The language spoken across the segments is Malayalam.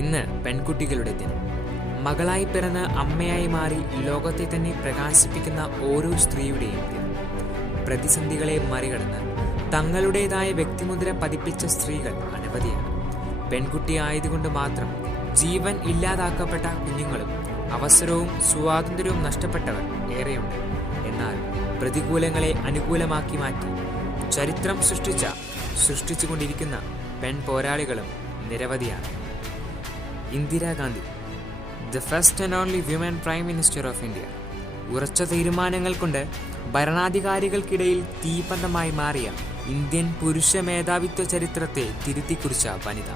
ഇന്ന് പെൺകുട്ടികളുടെ ദിനം. മകളായി പിറന്ന് അമ്മയായി മാറി ലോകത്തെ തന്നെ പ്രകാശിപ്പിക്കുന്ന ഓരോ സ്ത്രീയുടെയും ദിനം. പ്രതിസന്ധികളെ മറികടന്ന് തങ്ങളുടേതായ വ്യക്തിമുദ്ര പതിപ്പിച്ച സ്ത്രീകൾ അനവധിയാണ്. പെൺകുട്ടിയായതുകൊണ്ട് മാത്രം ജീവൻ ഇല്ലാതാക്കപ്പെട്ട കുഞ്ഞുങ്ങളും അവസരവും സ്വാതന്ത്ര്യവും നഷ്ടപ്പെട്ടവർ ഏറെയുണ്ട്. എന്നാൽ പ്രതികൂലങ്ങളെ അനുകൂലമാക്കി മാറ്റി ചരിത്രം സൃഷ്ടിച്ചുകൊണ്ടിരിക്കുന്ന പെൺപോരാളികളും നിരവധിയാണ്. Indira Gandhi, the first and only women prime minister of India. ഉറച്ച തീരുമാനങ്ങൾ കൊണ്ട് ഭരണാധികാരികൾക്കിടയിൽ തീപന്തമായി മാറിയ ഇന്ത്യൻ പുരുഷ മേധാവിത്വ ചരിത്രത്തെ തിരുത്തിക്കുറിച്ച വനിത.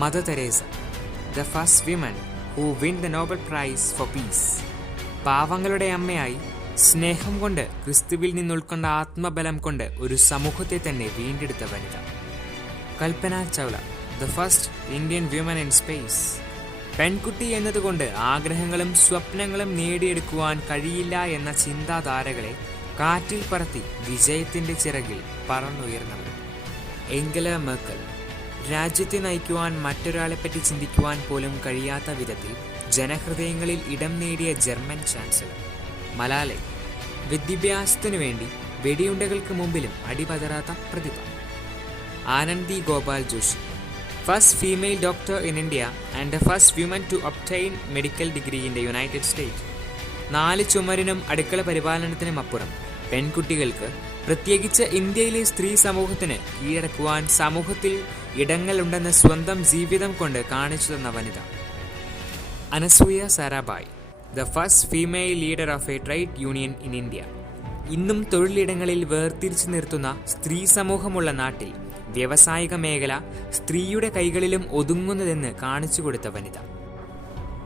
Mother Teresa, the first women who win the Nobel prize for peace. പാവങ്ങളുടെ അമ്മയായി സ്നേഹം കൊണ്ട് ക്രിസ്തുവിൽ നിന്നുൾക്കൊണ്ട ആത്മബലം കൊണ്ട് ഒരു സമൂഹത്തെ തന്നെ വീണ്ടെടുത്ത വനിത. Kalpana Chawla, the first Indian women in space. പെൺകുട്ടി എന്നതുകൊണ്ട് ആഗ്രഹങ്ങളും സ്വപ്നങ്ങളും നേടിയെടുക്കുവാൻ കഴിയില്ല എന്ന ചിന്താധാരകളെ കാറ്റിൽ പറത്തി വിജയത്തിന്റെ ചിറകിൽ പറന്നുയർന്നവർ. എംഗല മെർക്കൽ, രാജ്യത്തെ നയിക്കുവാൻ മറ്റൊരാളെപ്പറ്റി ചിന്തിക്കുവാൻ പോലും കഴിയാത്ത വിധത്തിൽ ജനഹൃദയങ്ങളിൽ ഇടം നേടിയ ജർമ്മൻ ചാൻസലർ. മലാലെ, വിദ്യാഭ്യാസത്തിനു വേണ്ടി വെടിയുണ്ടകൾക്ക് മുമ്പിലും അടിപതറാത്ത പ്രതിഭ. Anandi Gopal Joshi, first female doctor in India and the first women to obtain medical degree in the United States. 4 ചുമരിനും അടുക്കള പരിപാലനത്തിനും അപ്പുറം പെൺകുട്ടികൾക്ക്, പ്രത്യേകിച്ച് ഇന്ത്യയിലെ സ്ത്രീ സമൂഹത്തിന് കീഴടക്കുവാൻ സമൂഹത്തിൽ ഇടങ്ങളുണ്ടെന്ന് സ്വന്തം ജീവിതം കൊണ്ട് കാണിച്ചു തന്ന വനിത. Anasuya Sarabhai, the first female leader of a trade union in India. ഇന്നും തൊഴിലിടങ്ങളിൽ വേർതിരിച്ചു നിർത്തുന്ന സ്ത്രീ സമൂഹമുള്ള നാട്ടിൽ വ്യാവസായിക മേഖല സ്ത്രീയുടെ കൈകളിലും ഒതുങ്ങുന്നതെന്ന് കാണിച്ചു കൊടുത്ത വനിത.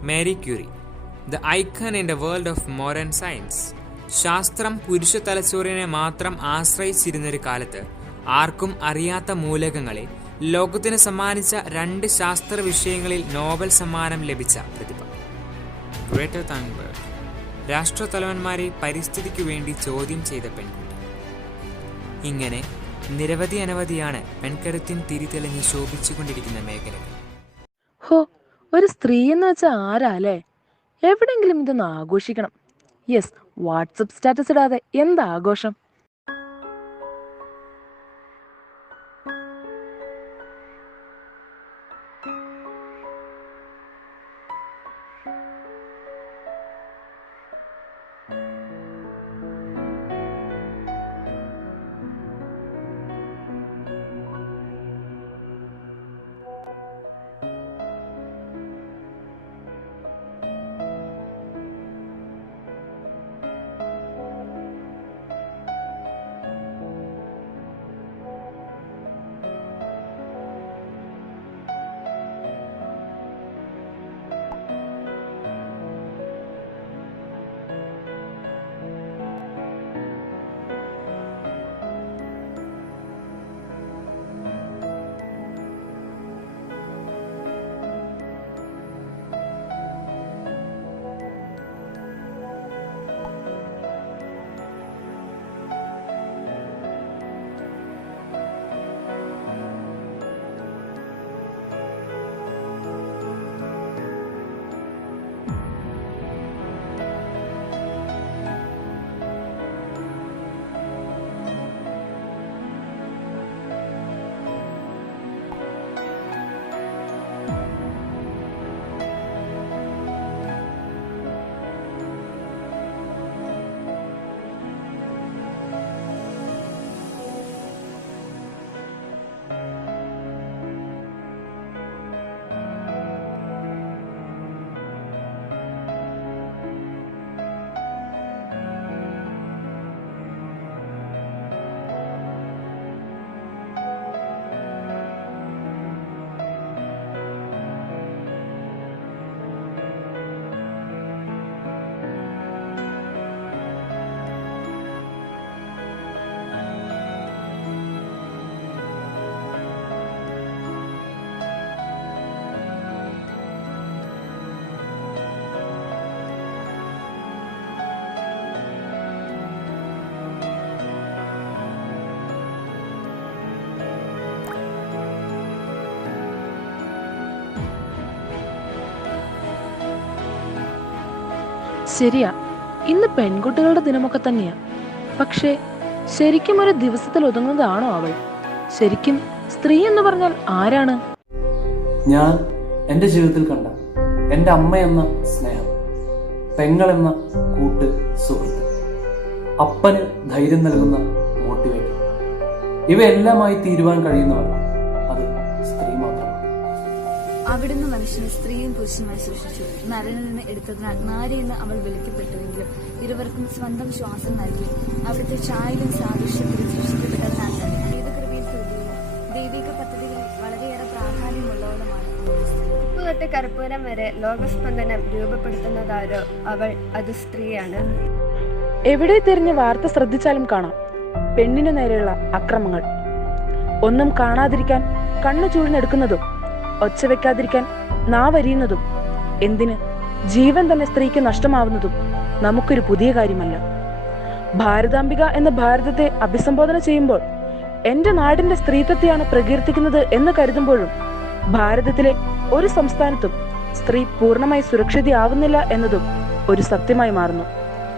Marie Curie, the icon in the world of modern science. ശാസ്ത്രം പുരുഷ തലച്ചോറിനെ മാത്രം ആശ്രയിച്ചിരുന്നൊരു കാലത്ത് ആർക്കും അറിയാത്ത മൂലകങ്ങളെ ലോകത്തിന് സമ്മാനിച്ച 2 ശാസ്ത്ര വിഷയങ്ങളിൽ നോബൽ സമ്മാനം ലഭിച്ച പ്രതിഭ. ഗ്രേറ്റ താൻബർഗ്, രാഷ്ട്രതലവന്മാരെ പരിസ്ഥിതിക്കു വേണ്ടി ചോദ്യം ചെയ്ത പെൺകുട്ടി. ഇങ്ങനെ അനവധിയാണ് പെൺകരുത്തിൻ തിരിതെളിഞ്ഞ് ശോഭിച്ചുകൊണ്ടിരിക്കുന്ന മേഖലകൾ. ഹോ, ഒരു സ്ത്രീ എന്ന് വെച്ചാൽ ആരാല്ലേ? എവിടെങ്കിലും ഇതൊന്ന് ആഘോഷിക്കണം. യെസ്, വാട്സപ്പ് സ്റ്റാറ്റസ് ഇടാതെ എന്താഘോഷം? ശരിയാ, ഇന്ന് പെൺകുട്ടികളുടെ ദിനമൊക്കെ തന്നെയാ. പക്ഷേ ശരിക്കും ഒരു ദിവസത്തിൽ ഒതുങ്ങുന്നതാണോ അവൾ? ശരിക്കും സ്ത്രീ എന്ന് പറഞ്ഞാൽ ആരാണ്? ഞാൻ എൻ്റെ ജീവിതത്തിൽ കണ്ട എൻ്റെ അമ്മ എന്ന സ്നേഹം, പെങ്ങൾ എന്ന കൂട്ട് സുഹൃത്ത്, അപ്പന് ധൈര്യം നൽകുന്ന മോട്ടിവേറ്റർ, ഇവയെല്ലാമായി തീരുവാൻ കഴിയുന്നവർ അത് സ്ത്രീ മാത്രമാണ്. അവിടുന്ന് മനുഷ്യനെ സ്ത്രീയും പുരുഷനുമായി സൃഷ്ടിച്ചു. നരനിൽ നിന്ന് എടുത്തതിനാൽ നാരി എന്ന് അവൾ വിളിക്കപ്പെട്ടുവെങ്കിലും ഇരുവർക്കും സ്വന്തം ശ്വാസം നൽകി. അവിടുത്തെ ഛായയിലും സാദൃശ്യത്തിലും സൃഷ്ടിക്കപ്പെട്ടതിനാൽ തന്നെ ദൈവകൃപയിൽ തുല്യവും ദൈവിക പദ്ധതികളിൽ വളരെയേറെ പ്രാധാന്യമുള്ളവളുമാണ്. ഉപ്പ് തൊട്ട് കർപ്പൂരം വരെ ലോകസ്പന്ദനം രൂപപ്പെടുത്തുന്നതാരോ അവൾ, അത് സ്ത്രീയാണ്. എവിടെ തിരിഞ്ഞ് വാർത്ത ശ്രദ്ധിച്ചാലും കാണാം പെണ്ണിനു നേരെയുള്ള അക്രമങ്ങൾ. ഒന്നും കാണാതിരിക്കാൻ കണ്ണു ചൂഴ്ന്നെടുക്കുന്നതും ഒച്ച വെക്കാതിരിക്കാൻ നാവരിയുന്നതും, എന്തിന് ജീവൻ തന്നെ സ്ത്രീക്ക് നഷ്ടമാവുന്നതും നമുക്കൊരു പുതിയ കാര്യമല്ല. ഭാരതാംബിക എന്ന ഭാരതത്തെ അഭിസംബോധന ചെയ്യുമ്പോൾ എന്റെ നാടിന്റെ സ്ത്രീത്വത്തെയാണ് പ്രകീർത്തിക്കുന്നത് എന്ന് കരുതുമ്പോഴും ഭാരതത്തിലെ ഒരു സംസ്ഥാനത്തും സ്ത്രീ പൂർണ്ണമായി സുരക്ഷിതയാവുന്നില്ല എന്നതും ഒരു സത്യമായി മാറുന്നു.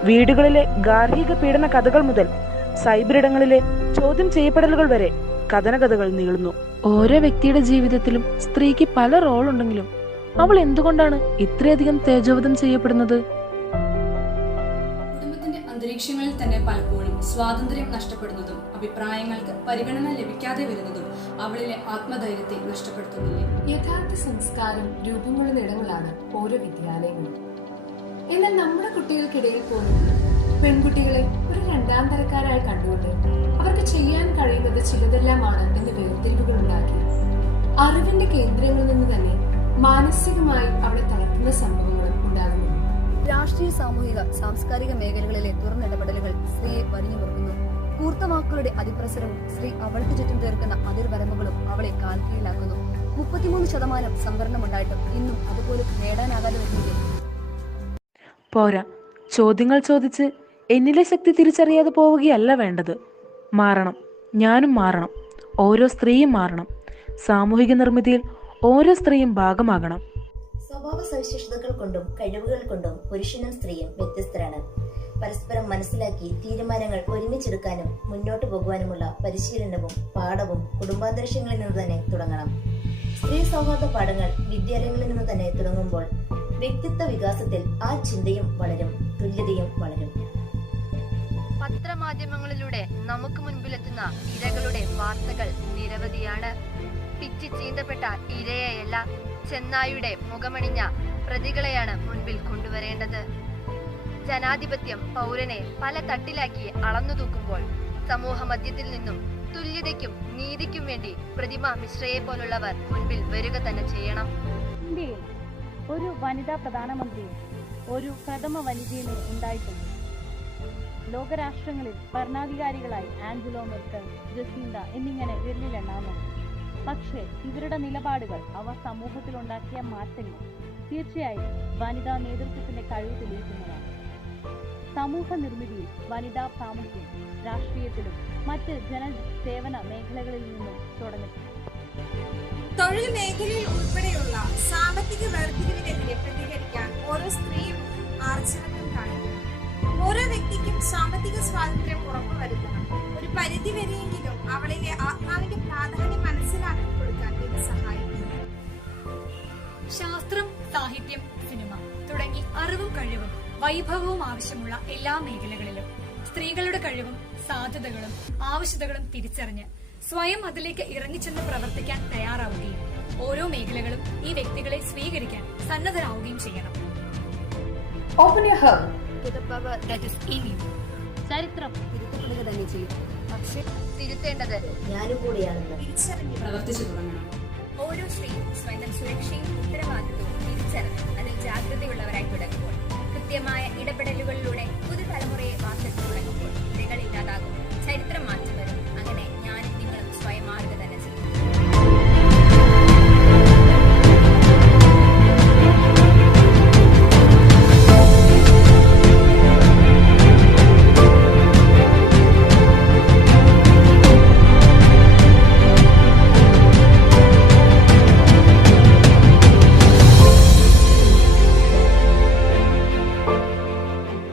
വീടുകളിലെ ഗാർഹിക പീഡന കഥകൾ മുതൽ സൈബറിടങ്ങളിലെ ചോദ്യം ചെയ്യപ്പെടലുകൾ വരെ കഥനകഥകൾ നീളുന്നു. ഓരോ വ്യക്തിയുടെ ജീവിതത്തിലും സ്ത്രീക്ക് പല റോൾ ഉണ്ടെങ്കിലും അവൾ എന്തുകൊണ്ടാണ് ഇത്രയധികം തേജോവധം ചെയ്യപ്പെടുന്നത്? കുടുംബത്തിന്റെ അന്തരീക്ഷങ്ങളിൽ തന്നെ പലപ്പോഴും സ്വാതന്ത്ര്യം നഷ്ടപ്പെടുന്നതും അഭിപ്രായങ്ങൾക്ക് പരിഗണന ലഭിക്കാതെ വരുന്നതും അവളിലെ ആത്മധൈര്യത്തെ നഷ്ടപ്പെടുത്തുന്നില്ലേ? യഥാർത്ഥ സംസ്കാരം രൂപം കൊള്ളുന്ന ഇടങ്ങളാണ് ഓരോ വിദ്യാലയങ്ങളും. എന്നാൽ നമ്മുടെ കുട്ടികൾക്കിടയിൽ പോലും പെൺകുട്ടികളെ ഒരു രണ്ടാം തരക്കാരായി കണ്ടുകൊണ്ട് അവർക്ക് ചെയ്യാൻ കഴിയുന്നത് ചിലതെല്ലാമാണ് എന്ന് വേർതിരിവുകൾ ഉണ്ടാക്കി അറിവിന്റെ കേന്ദ്രങ്ങളിൽ നിന്ന് തന്നെ മാനസികമായി അവിടെ തളർത്തുന്ന സംഭവങ്ങളും ഉണ്ടാകുന്നു. രാഷ്ട്രീയ, സാമൂഹിക, സാംസ്കാരിക മേഖലകളിലെ തുറന്നിടപെടലുകൾ സ്ത്രീയെ വരിഞ്ഞു മുറുകുന്നു. കൂർത്ത വാക്കുകളുടെ അതിപ്രസരവും സ്ത്രീ അവൾക്ക് ചുറ്റും തീർക്കുന്ന അതിർവരമ്പുകളും അവളെ കാൽക്കീഴിലാക്കുന്നു. 33% സംവരണമുണ്ടായിട്ടും ഇന്നും അതുപോലെ നേടാനാകാതെ വരുന്നില്ലേ? പോരാ, ചോദ്യങ്ങൾ ചോദിച്ച് എന്നിലെ ശക്തി തിരിച്ചറിയാതെ പോവുകയല്ല വേണ്ടത്. മാറണം, ഞാനും മാറണം, ഓരോ സ്ത്രീയും മാറണം. സാമൂഹിക നിർമ്മിതിയിൽ ഓരോ സ്ത്രീയും ഭാഗമാകണം. സ്വഭാവ സവിശേഷതകൾ കൊണ്ടും കഴിവുകൾ കൊണ്ടും പുരുഷനും സ്ത്രീയും വ്യത്യസ്തരാണ്. പരസ്പരം മനസ്സിലാക്കി തീരുമാനങ്ങൾ ഒരുമിച്ചെടുക്കാനും മുന്നോട്ടു പോകുവാനുമുള്ള പരിശീലനവും പാഠവും കുടുംബാന്തരീക്ഷങ്ങളിൽ നിന്ന് തന്നെ തുടങ്ങണം. സ്ത്രീ സൗഹാർദ്ദ പാഠങ്ങൾ വിദ്യാലയങ്ങളിൽ നിന്ന് തന്നെ തുടങ്ങുമ്പോൾ വ്യക്തിത്വ വികാസത്തിൽ ആ ചിന്തയും വളരും, തുല്യതയും വളരും. പത്രമാധ്യമങ്ങളിലൂടെ നമുക്ക് മുൻപിലെത്തുന്ന ഇരകളുടെ വാർത്തകൾ നിരവധിയാണ്. പിച്ചി ചീന്തപ്പെട്ട ഇരയെയല്ല, ചെന്നായുടെ മുഖമണിഞ്ഞ പ്രതികളെയാണ് മുൻപിൽ കൊണ്ടുവരേണ്ടത്. ജനാധിപത്യം പൗരനെ പല തട്ടിലാക്കി അളന്നു തൂക്കുമ്പോൾ സമൂഹ മധ്യത്തിൽ നിന്നും തുല്യതയ്ക്കും നീതിക്കും വേണ്ടി പ്രതിമ മിശ്രയെ പോലുള്ളവർ മുൻപിൽ വരിക തന്നെ ചെയ്യണം. ഇന്ത്യയിൽ ഒരു വനിതാ പ്രധാനമന്ത്രിയും ഒരു പ്രഥമ വനിതയും ഉണ്ടായിട്ടുണ്ട്. ലോകരാഷ്ട്രങ്ങളിൽ ഭരണാധികാരികളായി ആഞ്ചലോ മെർക്കൽ, ജസീന്ത എന്നിങ്ങനെ വിരലിലെണ്ണാവുന്നതാണ്. പക്ഷേ ഇവരുടെ നിലപാടുകൾ, അവ സമൂഹത്തിലുണ്ടാക്കിയ മാറ്റങ്ങൾ തീർച്ചയായും വനിതാ നേതൃത്വത്തിന്റെ കഴിവ് തെളിയിക്കുന്നതാണ്. സമൂഹ നിർമ്മിതിയിൽ വനിതാ പ്രാമുഖ്യം രാഷ്ട്രീയത്തിലും മറ്റ് ജനസേവന മേഖലകളിൽ നിന്നും തുടങ്ങിയിട്ടുണ്ട്. തൊഴിൽ മേഖലയിൽ ഉൾപ്പെടെയുള്ള സാമ്പത്തിക വേർതിരിവിനെതിരെ പ്രതികരിക്കാൻ ഓരോ സ്ത്രീയും ആർജവത്വം കാണിക്കണം. ഓരോ വ്യക്തിക്കും സാമ്പത്തിക സ്വാതന്ത്ര്യം ഉറപ്പുവരുത്തണം. ഒരു പരിധിവരെയെങ്കിലും അവളിലെ ആത്മാവിന്റെ പ്രാധാന്യം മനസ്സിലാക്കി കൊടുക്കാൻ ഇത് സഹായിക്കുന്നു. ശാസ്ത്രം, സാഹിത്യം, സിനിമ തുടങ്ങി അറിവും കഴിവും വൈഭവവും ആവശ്യമുള്ള എല്ലാ മേഖലകളിലും സ്ത്രീകളുടെ കഴിവും സാധ്യതകളും ആവശ്യതകളും തിരിച്ചറിഞ്ഞ് സ്വയം അതിലേക്ക് ഇറങ്ങിച്ചെന്ന് പ്രവർത്തിക്കാൻ തയ്യാറാവുകയും ഓരോ മേഖലകളും ഈ വ്യക്തികളെ സ്വീകരിക്കാൻ സന്നദ്ധരാവുകയും ചെയ്യണം. Open your heart to the power that is in you. ചരിത്രം തിരുത്തപ്പെടുക തന്നെ ചെയ്യും. പക്ഷെ തിരുത്തേണ്ടത് ഞാനും കൂടിയാണെന്ന് തിരിച്ചറിഞ്ഞ് പ്രവർത്തിച്ചു തുടങ്ങണം. ഓരോ സ്ത്രീയും സ്വന്തം സുരക്ഷയും ഉത്തരവാദിത്വം